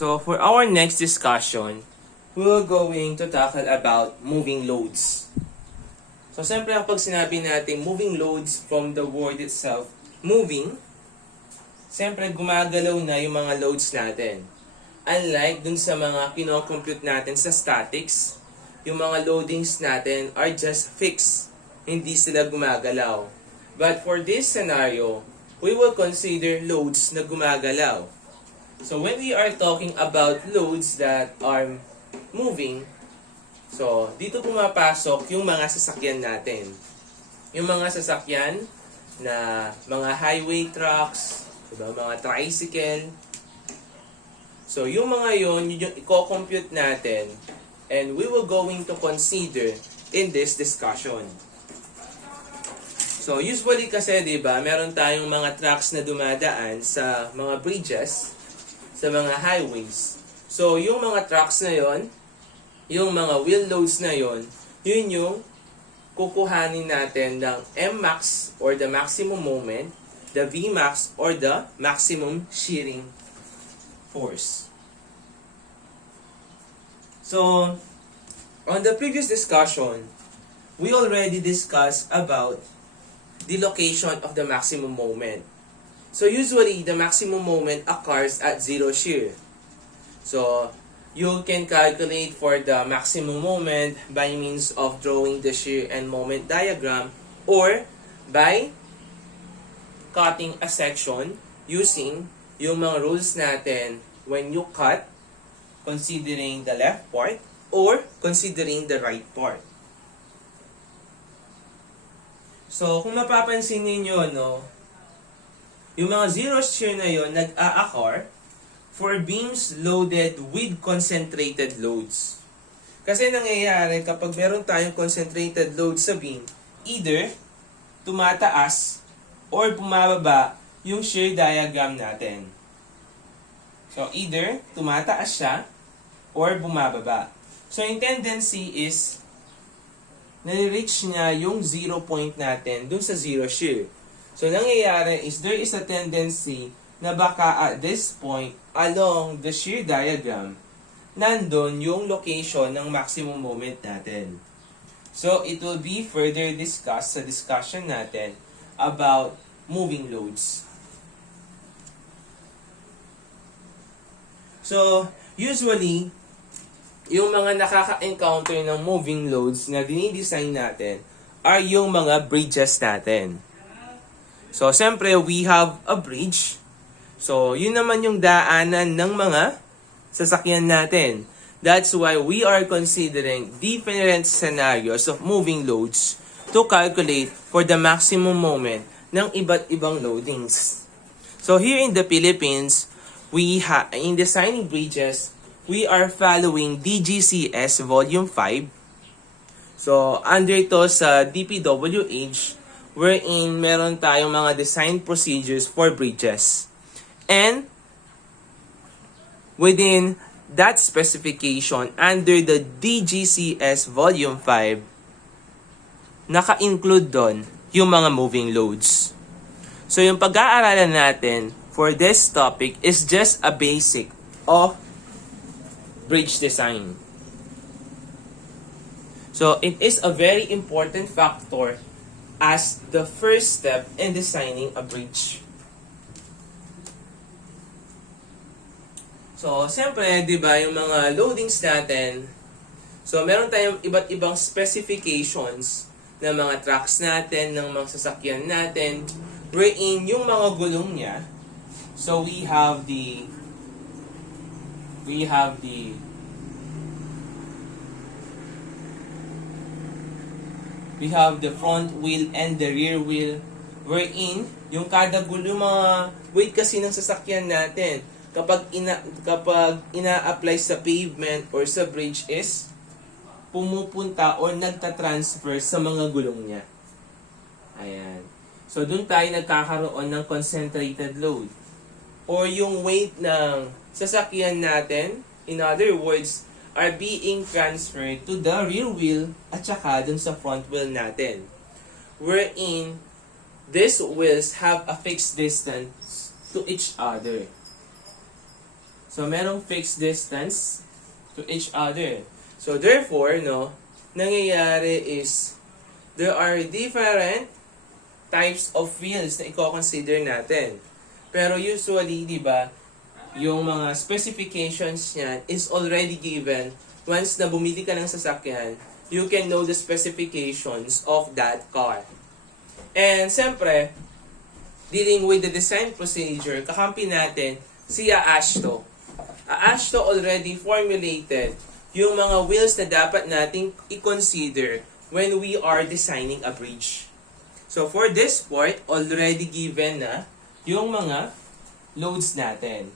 So for our next discussion, we're going to tackle about moving loads. So siyempre kapag sinabi natin moving loads from the word itself, moving, siyempre gumagalaw na yung mga loads natin. Unlike dun sa mga kinocompute natin sa statics, yung mga loadings natin are just fixed. Hindi sila gumagalaw. But for this scenario, we will consider loads na gumagalaw. So when we are talking about loads that are moving, so dito pumapasok yung mga sasakyan natin. Yung mga sasakyan na mga highway trucks, diba, mga tricycle. So yung mga yon yung i-compute natin and we will going to consider in this discussion. So usually kasi 'di ba, meron tayong mga trucks na dumadaan sa mga bridges, sa mga highways. So yung mga trucks na 'yon, yung mga wheel loads na 'yon, yun yung kukuhanin natin ng Mmax or the maximum moment, the Vmax or the maximum shearing force. So on the previous discussion, we already discussed about the location of the maximum moment. So usually, the maximum moment occurs at zero shear. So you can calculate for the maximum moment by means of drawing the shear and moment diagram or by cutting a section using yung mga rules natin when you cut, considering the left part or considering the right part. So, kung mapapansin ninyo, no, yung mga zero shear na yon nag-a-occur for beams loaded with concentrated loads. Kasi nangyayari kapag meron tayong concentrated load sa beam, either tumataas or bumababa yung shear diagram natin. So, either tumataas siya or bumababa. So, yung tendency is nare-reach niya yung 0 point natin dun sa zero shear. So, nangyayari is there is a tendency na baka at this point along the shear diagram, nandun yung location ng maximum moment natin. So, it will be further discussed sa discussion natin about moving loads. So, usually, yung mga nakaka-encounter ng moving loads na dinidesign natin are yung mga bridges natin. So, siyempre, we have a bridge. So, yun naman yung daanan ng mga sasakyan natin. That's why we are considering different scenarios of moving loads to calculate for the maximum moment ng iba't ibang loadings. So, here in the Philippines, in designing bridges, we are following DGCS Volume 5. So, under ito sa DPWH, wherein meron tayong mga design procedures for bridges. And, within that specification, under the DGCS Volume 5, naka-include doon yung mga moving loads. So, yung pag-aaralan natin for this topic is just a basic of bridge design. So, it is a very important factor as the first step in designing a bridge. So, siyempre, di ba, yung mga loadings natin, so, meron tayong iba't ibang specifications ng mga trucks natin, ng mga sasakyan natin, wherein yung mga gulong niya, so, we have the front wheel and the rear wheel, wherein yung kada gulo, mga weight kasi ng sasakyan natin kapag ina-apply sa pavement or sa bridge is pumupunta or nagta-transfer sa mga gulong niya. Ayan. So doon tayo nagkakaroon ng concentrated load or yung weight ng sasakyan natin, in other words, are being transferred to the rear wheel at saka dun sa front wheel natin. Wherein, these wheels have a fixed distance to each other. So, merong fixed distance to each other. So, therefore, no, nangyayari is, there are different types of wheels na i-consider natin. Pero usually, di ba, yung mga specifications niyan is already given. Once na bumili ka ng sasakyan, you can know the specifications of that car. And siyempre, dealing with the design procedure, kakampi natin si Ashto. Ashto already formulated yung mga wheels na dapat nating i-consider when we are designing a bridge. So for this part, already given na yung mga loads natin.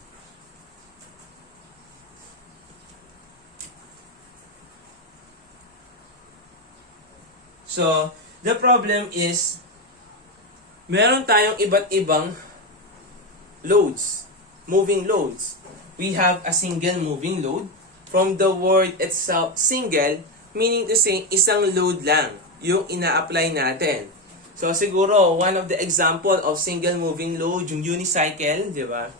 So, the problem is, meron tayong iba't ibang loads, moving loads. We have a single moving load. From the word itself, single, meaning to say, isang load lang yung ina-apply natin. So, siguro, one of the example of single moving load, yung unicycle, di ba?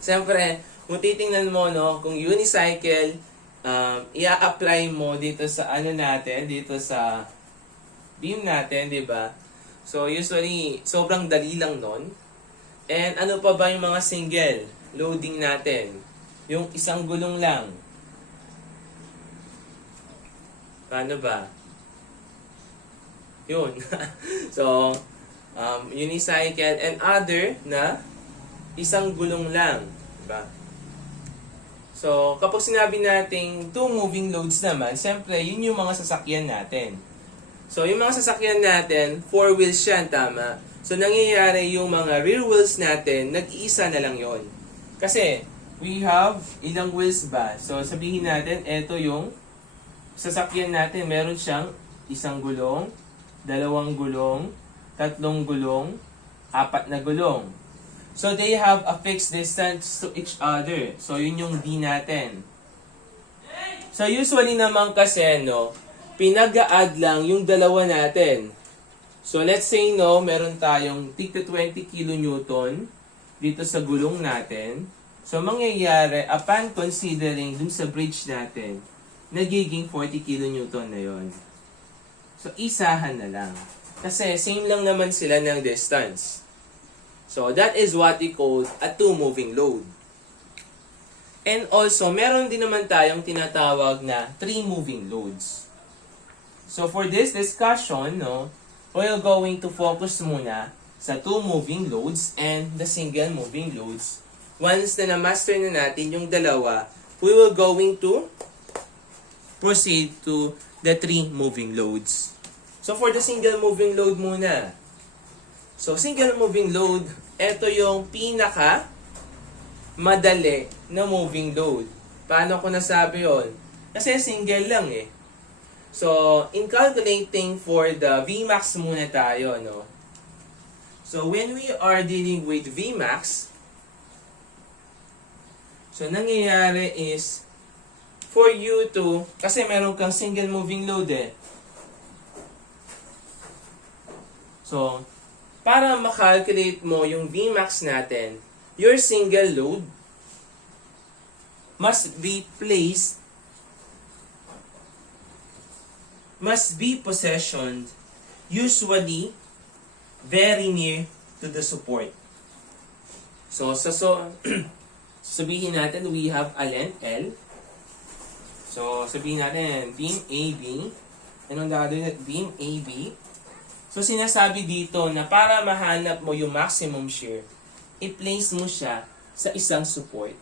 Siyempre, kung titingnan mo, no, kung unicycle, i-apply mo dito sa ano natin, dito sa beam natin, di ba? So, usually, sobrang dali lang nun. And ano pa ba yung mga single loading natin? Yung isang gulong lang. Paano ba? Yun. So, unicycle and other na isang gulong lang. Diba? So, kapag sinabi nating two moving loads naman, siyempre, yun yung mga sasakyan natin. So, yung mga sasakyan natin, 4 wheels yan, tama? So, nangyayari yung mga rear wheels natin, nag-iisa na lang yon. Kasi, we have ilang wheels ba? So, sabihin natin, eto yung sasakyan natin. Meron siyang isang gulong, dalawang gulong, tatlong gulong, apat na gulong. So, they have a fixed distance to each other. So, yun yung D natin. So, usually naman kasi, no, pinag-a-add lang yung dalawa natin. So, let's say, no, meron tayong tigta 20 kN dito sa gulong natin. So, mangyayari, upon considering dun sa bridge natin, nagiging 40 kN na yon. So, isahan na lang. Kasi, same lang naman sila ng distance. So, that is what we call a two-moving load. And also, meron din naman tayong tinatawag na three-moving loads. So, for this discussion, no, we're going to focus muna sa two moving loads and the single moving loads. Once na na-master na natin yung dalawa, we will going to proceed to the three moving loads. So, for the single moving load muna. So, single moving load, ito yung pinaka madali na moving load. Paano ko nasabi yon? Kasi single lang eh. So, in calculating for the Vmax muna tayo, no? So, when we are dealing with Vmax, so, nangyayari is, for you to, kasi meron kang single moving load eh. So, para makalculate mo yung Vmax natin, your single load must be positioned usually very near to the support. So sabihin natin we have a length L. So sabihin natin beam AB and on the other side beam AB. So sinasabi dito na para mahanap mo yung maximum shear, i-place mo siya sa isang support.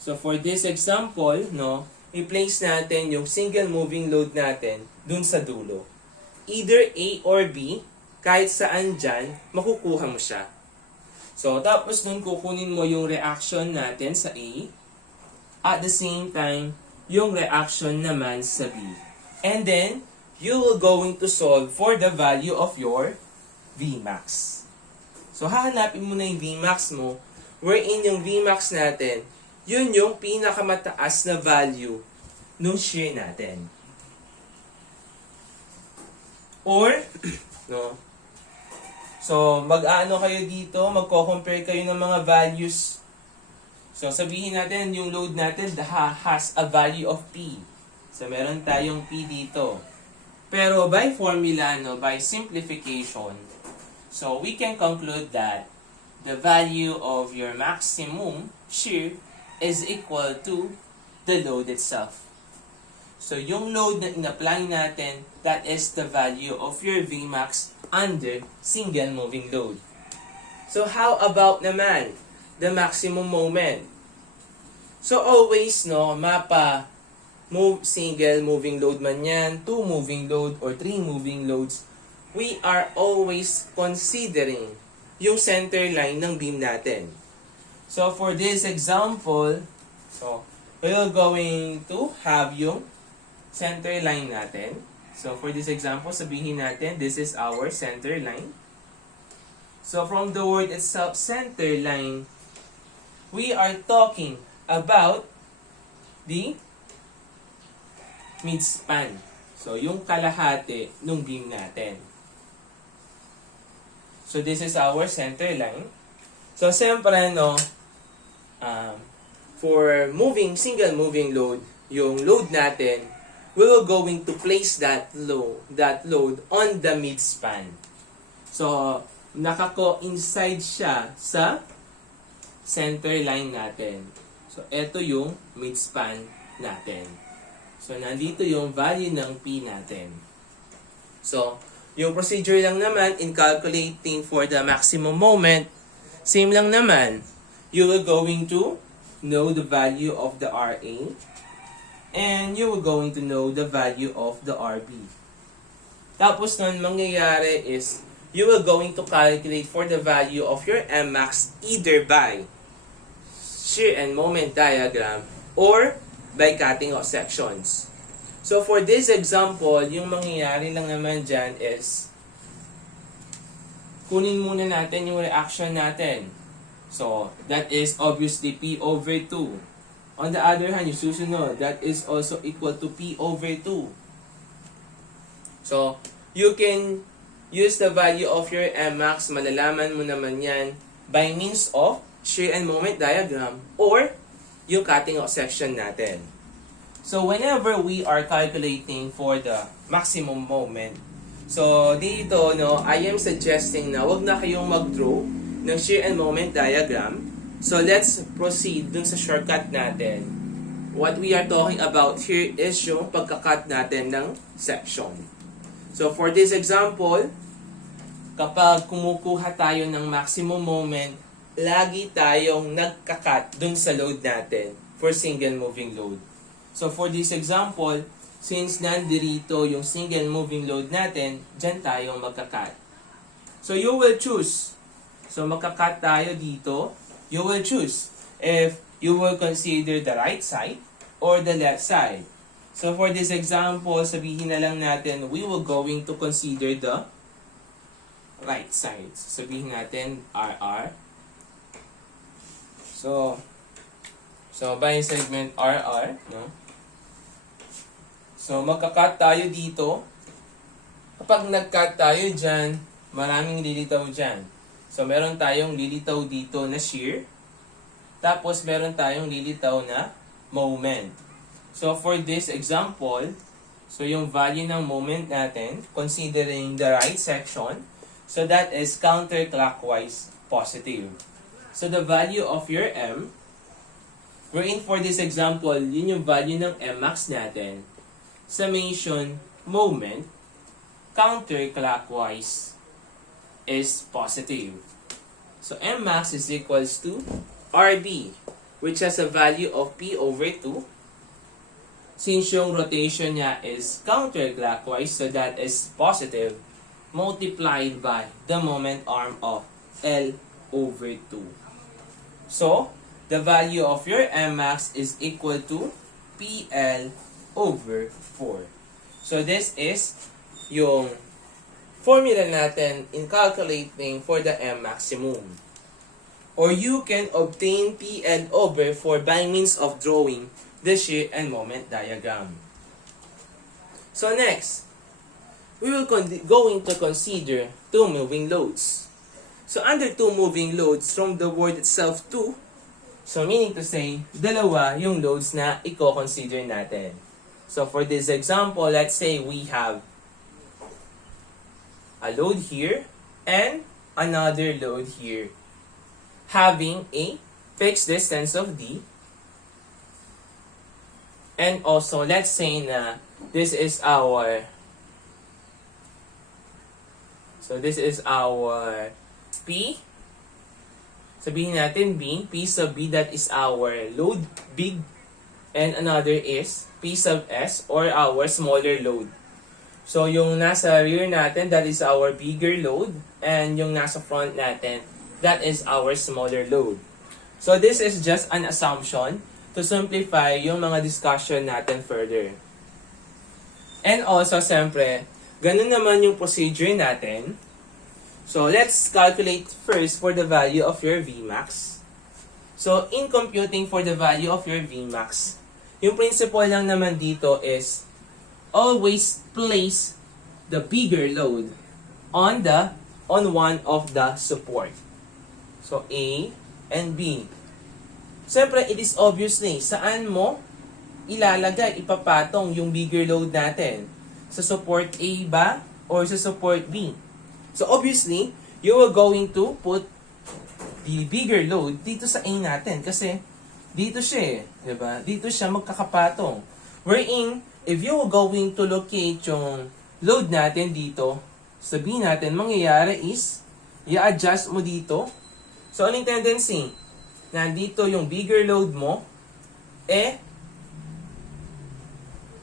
So for this example, no, i-place natin yung single moving load natin dun sa dulo. Either A or B, kahit saan dyan, makukuha mo siya. So, tapos nun kukunin mo yung reaction natin sa A, at the same time, yung reaction naman sa B. And then, you will going to solve for the value of your Vmax. So, hahanapin mo na yung Vmax mo, wherein yung Vmax natin, yun yung pinakamataas na value nung shear natin. Or, no, so mag-aano kayo dito, magko-compare kayo ng mga values So, sabihin natin yung load natin has a value of P. So, meron tayong P dito. Pero by formula, no, by simplification, so we can conclude that the value of your maximum shear is equal to the load itself. So, yung load na in-apply natin, that is the value of your Vmax under single moving load. So, how about naman the maximum moment? So, always, no, single moving load man yan, 2 moving load, or 3 moving loads, we are always considering yung center line ng beam natin. So, for this example, so, we're going to have yung center line natin. So, for this example, sabihin natin, this is our center line. So, from the word itself, center line, we are talking about the midspan. So, yung kalahati ng beam natin. So, this is our center line. So, siyempre, no, for single moving load, yung load natin, we will going to place that load on the midspan. So, nakako-inside siya sa center line natin. So, ito yung midspan natin. So, nandito yung value ng P natin. So, yung procedure lang naman in calculating for the maximum moment, same lang naman. You will going to know the value of the RA and you will going to know the value of the RB. Tapos nun, mangyayari is you will going to calculate for the value of your Mmax either by shear and moment diagram or by cutting off sections. So for this example, yung mangyayari lang naman dyan is kunin muna natin yung reaction natin. So that is obviously P over 2. On the other hand, yung susunod, that is also equal to P over 2. So you can use the value of your Mmax, malalaman mo naman yan by means of shear and moment diagram or yung cutting off section natin. So whenever we are calculating for the maximum moment, so dito, no, I am suggesting na wag na kayong mag-draw ng shear and moment diagram. So let's proceed dun sa shortcut natin. What we are talking about here is yung pagka-cut natin ng section. So for this example, kapag kumukuha tayo ng maximum moment, lagi tayong nagka-cut dun sa load natin for single moving load. So for this example, since nandirito yung single moving load natin, dyan tayong magka-cut. So you will choose. So magka-cut tayo dito. You will choose if you will consider the right side or the left side. So for this example, sabihin na lang natin, we will going to consider the right side. Sabihin natin RR. So by segment RR, no? So magka-cut tayo dito. Kapag nag-cut tayo dyan, maraming lilitaw dyan. So meron tayong lilitaw dito na shear. Tapos meron tayong lilitaw na moment. So for this example, so yung value ng moment natin, considering the right section, so that is counterclockwise positive. So the value of your M, wherein for this example, yun yung value ng Mmax natin, summation moment, counterclockwise is positive. So Mmax is equals to RB, which has a value of P over 2. Since yung rotation niya is counterclockwise, so that is positive, multiplied by the moment arm of L over 2. So, the value of your Mmax is equal to PL over 4. So, this is yung formula natin in calculating for the M maximum. Or you can obtain PL over 4 by means of drawing the shear and moment diagram. So next, we will going to consider two moving loads. So under two moving loads, from the word itself two, So, meaning to say, dalawa yung loads na i-consider natin. So, for this example, let's say we have a load here and another load here having a fixed distance of d. And also, let's say na this is our P. Sabihin natin B. P sub B, that is our load big. And another is P sub S, or our smaller load. So, yung nasa rear natin, that is our bigger load. And yung nasa front natin, that is our smaller load. So, this is just an assumption to simplify yung mga discussion natin further. And also, siyempre, ganun naman yung procedure natin. So, let's calculate first for the value of your Vmax. So, in computing for the value of your Vmax, yung principle lang naman dito is always place the bigger load on one of the support. So, A and B. Siyempre, it is obviously saan mo ilalagay, ipapatong yung bigger load natin? Sa support A ba or sa support B? So, obviously, you are going to put the bigger load dito sa A natin kasi dito siya diba? Dito siya magkakapatong. Wherein, if you are going to locate yung load natin dito sa B natin, mangyayari is, i-adjust mo dito. So, anong tendency? Nandito yung bigger load mo,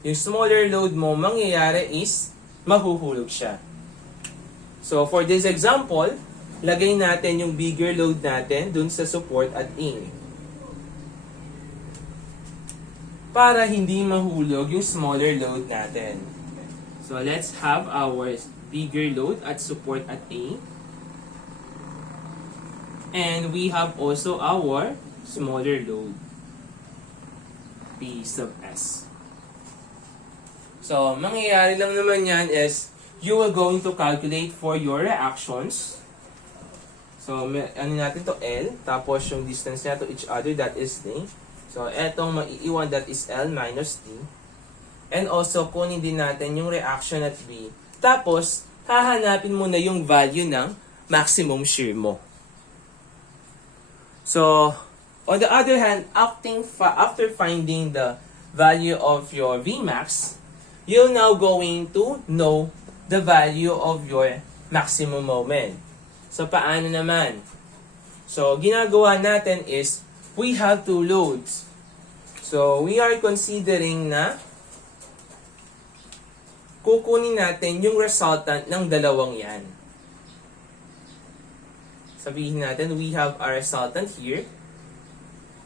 yung smaller load mo, mangyayari is, mahuhulog siya. So, for this example, lagay natin yung bigger load natin dun sa support at A. Para hindi mahulog yung smaller load natin. So, let's have our bigger load at support at A. And we have also our smaller load, P sub S. So, mangyayari lang naman yan is, you are going to calculate for your reactions. So, ano natin to L, tapos yung distance niya to each other, that is D. So, etong maiiwan, that is L minus D. And also, kunin din natin yung reaction at B. Tapos, hahanapin mo na yung value ng maximum shear mo. So, on the other hand, after finding the value of your Vmax, you're now going to know the value of your maximum moment. So, paano naman? So, ginagawa natin is, we have two loads. So, we are considering na kukunin natin yung resultant ng dalawang yan. Sabihin natin, we have our resultant here.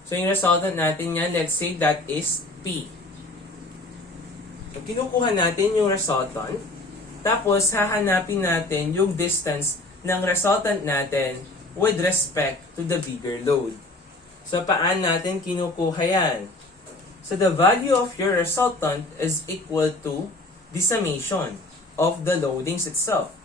So, yung resultant natin yan, let's say that is P. So, kinukuha natin yung resultant. Tapos, hahanapin natin yung distance ng resultant natin with respect to the bigger load. So, paano natin kinukuha yan? So, the value of your resultant is equal to the summation of the loadings itself.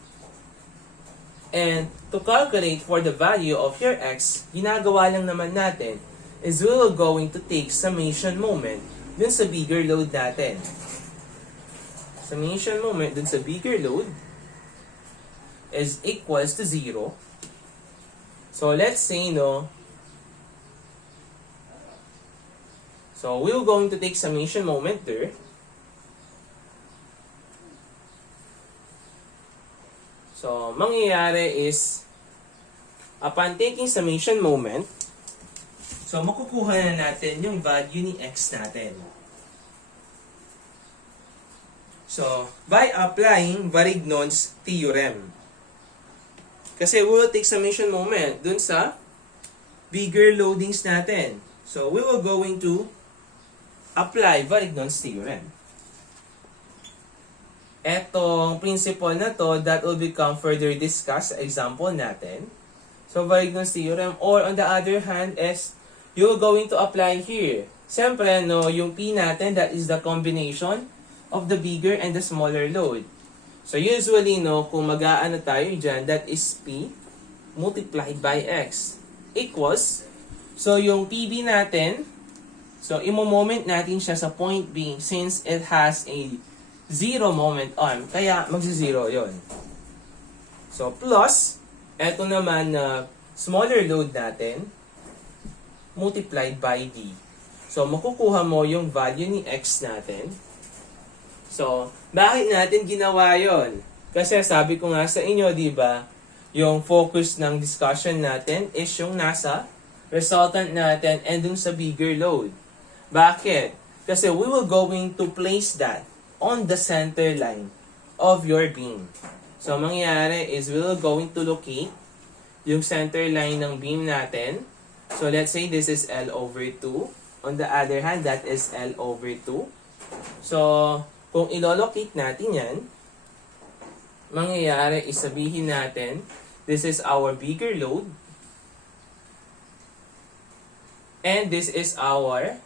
And to calculate for the value of your x, ginagawa lang naman natin is we're going to take summation moment dun sa bigger load natin. Summation moment dun sa bigger load is equals to 0. So, let's say, so we're going to take summation moment there. So, mangyayari is, upon taking summation moment, so makukuha na natin yung value ni x natin. So, by applying Varignon's theorem. Kasi we will take summation moment dun sa bigger loadings natin. So, we will going to apply Varignon's theorem. Etong principle na to, that will become further discussed sa example natin. So, Varignon's theorem, or on the other hand is, you're going to apply here. Siyempre, yung P natin, that is the combination of the bigger and the smaller load. So, usually, kung mag-aano tayo dyan, that is P multiplied by X equals, So, yung PB natin, so, imo-moment natin siya sa point B since it has a 0 moment arm. Kaya, magsi-0 yon. So, plus, eto naman na smaller load natin, multiplied by D. So, makukuha mo yung value ni X natin. So, bakit natin ginawa yon? Kasi sabi ko nga sa inyo, di ba, yung focus ng discussion natin is yung nasa resultant natin and dun sa bigger load. Bakit? Kasi we will going to place that on the center line of your beam. So, mangyayari is we will going to locate yung center line ng beam natin. So, let's say this is L over 2. On the other hand, that is L over 2. So, kung ilolocate natin yan, mangyayari is sabihin natin, this is our bigger load. And this is our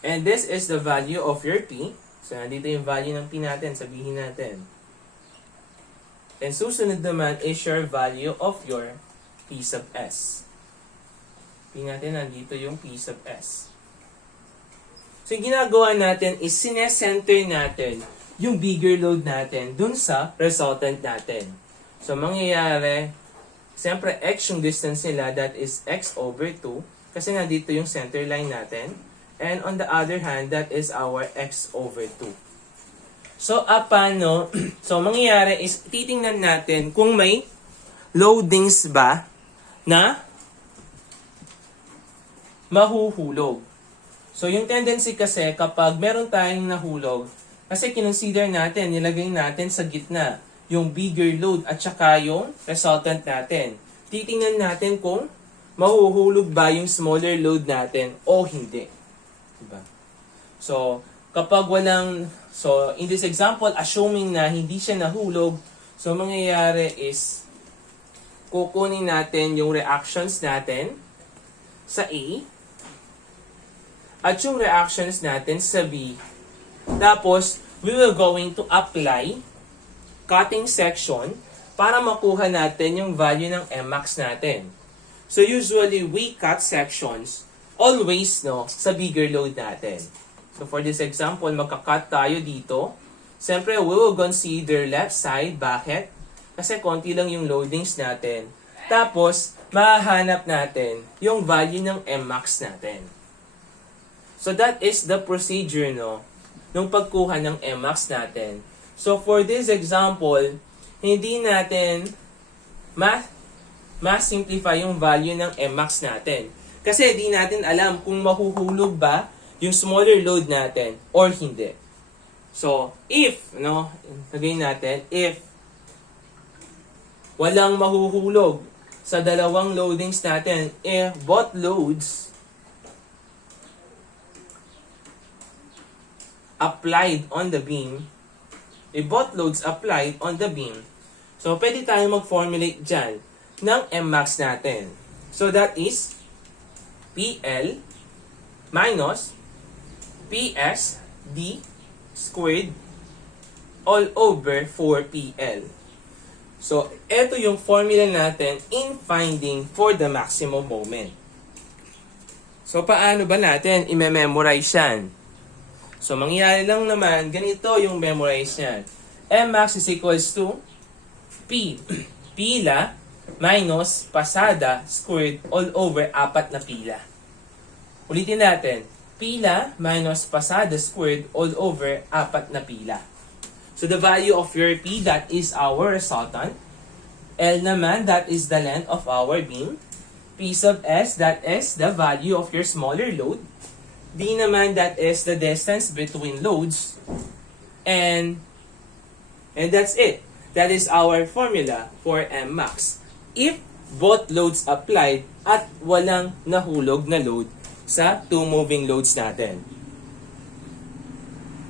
and this is the value of your P. So, nandito yung value ng P natin. Sabihin natin. And susunod naman is your value of your P sub S. P natin, nandito yung P sub S. So, yung ginagawa natin is sinesenter natin yung bigger load natin dun sa resultant natin. So, mangyayari, siyempre, X yung distance nila, that is X over 2. Kasi nandito yung center line natin. And on the other hand, that is our X over 2. So, paano? So, mangyayari is, titingnan natin kung may loadings ba na mahuhulog. So, yung tendency kasi, kapag meron tayong nahulog, kasi kinonsider natin, nilagay natin sa gitna yung bigger load at saka yung resultant natin. Titingnan natin kung mahuhulog ba yung smaller load natin o hindi. Diba? So, kapag so, in this example, assuming na hindi siya nahulog, so, mangyayari is, kukunin natin yung reactions natin sa A, at yung reactions natin sa B. Tapos, we will going to apply cutting section para makuha natin yung value ng Mmax natin. So, usually, we cut sections always sa bigger load natin. So, for this example, magka-cut tayo dito. Siyempre, we will consider left side. Bakit? Kasi konti lang yung loadings natin. Tapos, mahahanap natin yung value ng Mmax natin. So, that is the procedure, nung pagkuha ng Mmax natin. So, for this example, hindi natin ma-simplify yung value ng Mmax natin. Kasi di natin alam kung mahuhulog ba yung smaller load natin or hindi. So, if, sabihin natin, if walang mahuhulog sa dalawang loadings natin, if both loads applied on the beam, so pwede tayo mag-formulate dyan ng Mmax natin. So, that is PL minus PSD squared all over 4PL. So, ito yung formula natin in finding for the maximum moment. So, paano ba natin i-memorize yan? So, mangyayari lang naman, ganito yung memorize yan. Mmax is equals to pila minus pasada squared all over 4 na pila. Ulitin natin. Pila minus pasada squared all over 4 na pila. So, the value of your P, that is our resultant. L naman, that is the length of our beam. P sub S, that is the value of your smaller load. D naman, that is the distance between loads. And that's it. That is our formula for Mmax. If both loads applied at walang nahulog na load sa two moving loads natin.